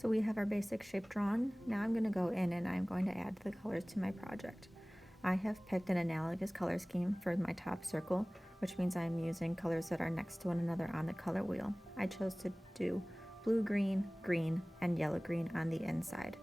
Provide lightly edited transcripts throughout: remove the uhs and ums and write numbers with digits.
So we have our basic shape drawn. Now I'm going to go in and I'm going to add the colors to my project. I have picked an analogous color scheme for my top circle, which means I'm using colors that are next to one another on the color wheel. I chose to do blue, green, green, and yellow green on the inside.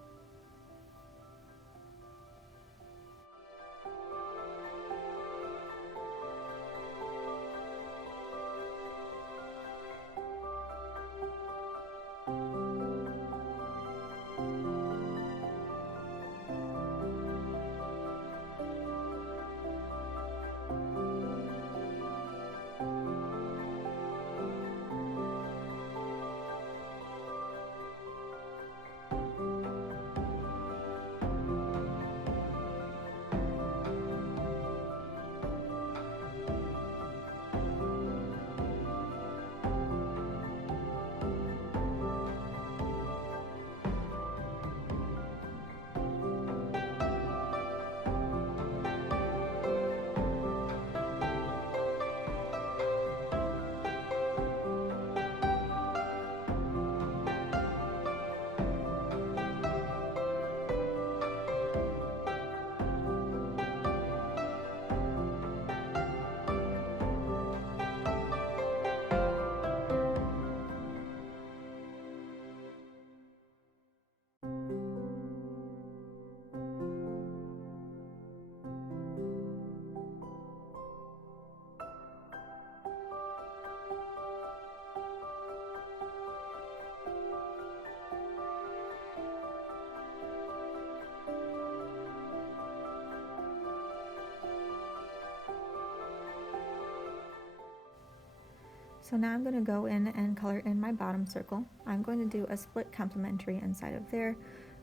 So now I'm going to go in and color in my bottom circle. I'm going to do a split complementary inside of there.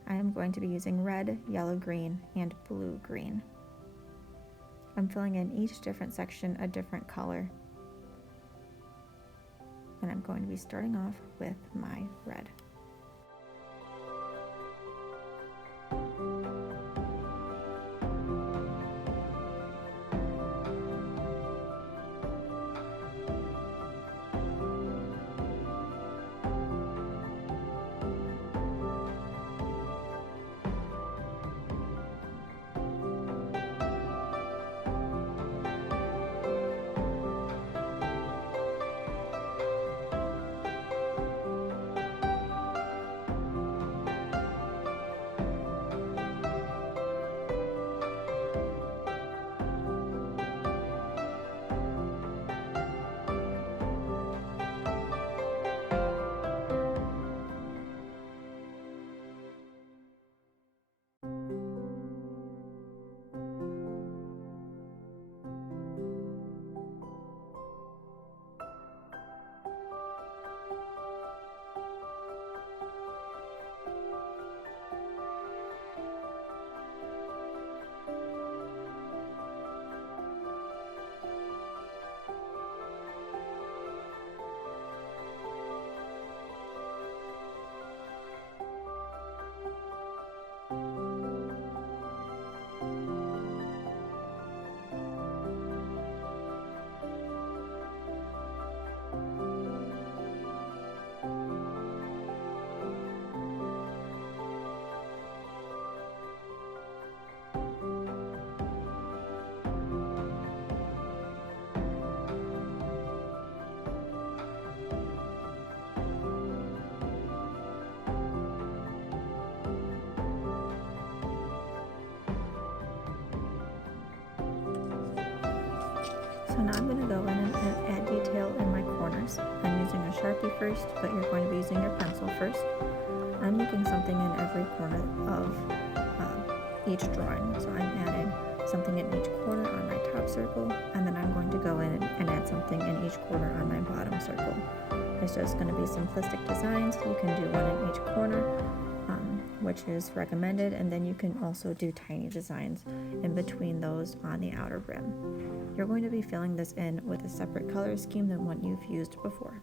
I am going to be using red, yellow, green, and blue, green. I'm filling in each different section a different color. And I'm going to be starting off with my red. So now I'm going to go in and add detail in my corners. I'm using a Sharpie first, but you're going to be using your pencil first. I'm making something in every corner of each drawing. So I'm adding something in each corner on my top circle, and then I'm going to go in and add something in each corner on my bottom circle. It's just going to be simplistic designs. You can do one in each corner, which is recommended, and then you can also do tiny designs in between those on the outer rim. You're going to be filling this in with a separate color scheme than what you've used before.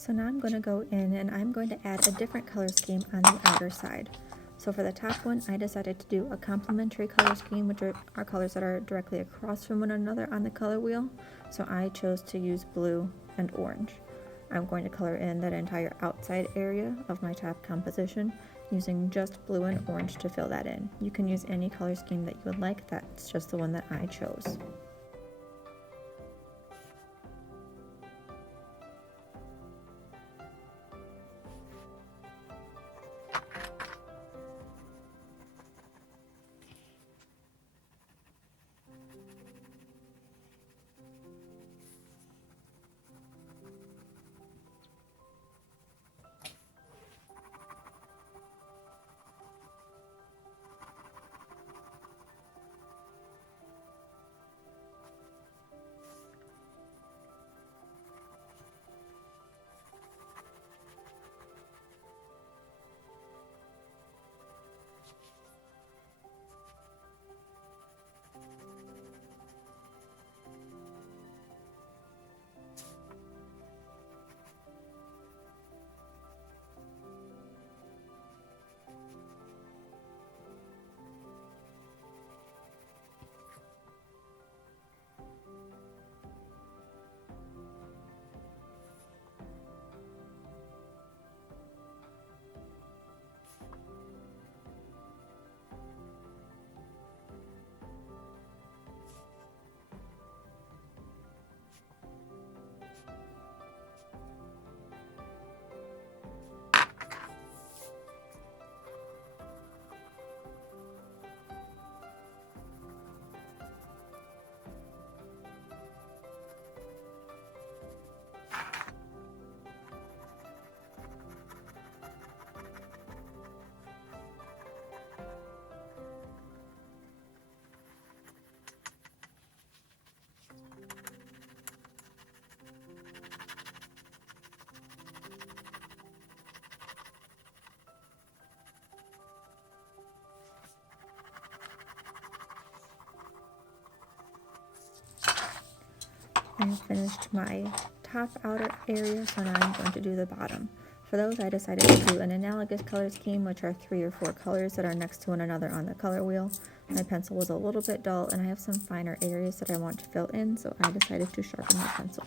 So now I'm going to go in and I'm going to add a different color scheme on the outer side. So for the top one, I decided to do a complementary color scheme, which are colors that are directly across from one another on the color wheel. So I chose to use blue and orange. I'm going to color in that entire outside area of my top composition using just blue and orange to fill that in. You can use any color scheme that you would like, that's just the one that I chose. I finished my top outer area, so now I'm going to do the bottom. For those, I decided to do an analogous color scheme, which are 3 or 4 colors that are next to one another on the color wheel. My pencil was a little bit dull, and I have some finer areas that I want to fill in, so I decided to sharpen my pencil.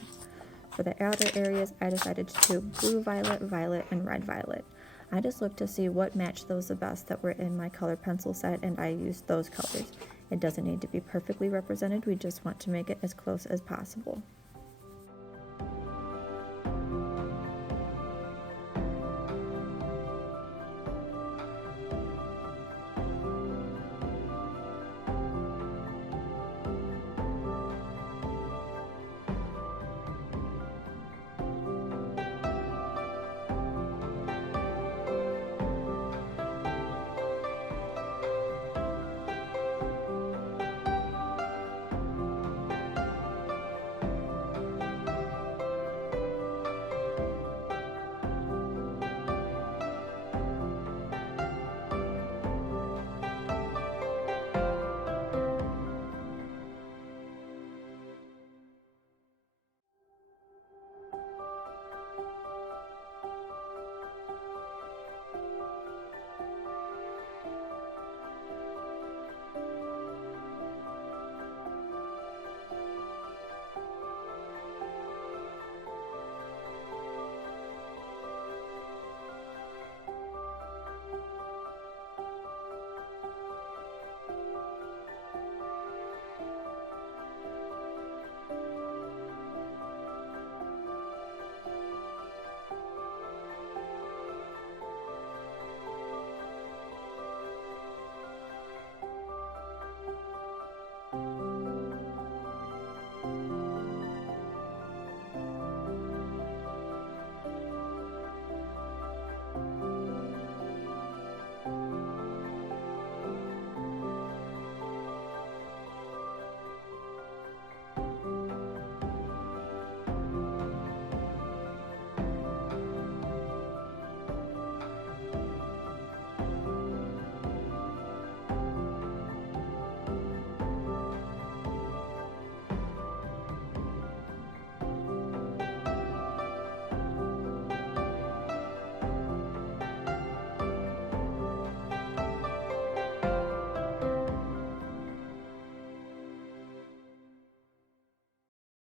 For the outer areas, I decided to do blue violet, violet, and red violet. I just looked to see what matched those the best that were in my color pencil set, and I used those colors. It doesn't need to be perfectly represented, we just want to make it as close as possible.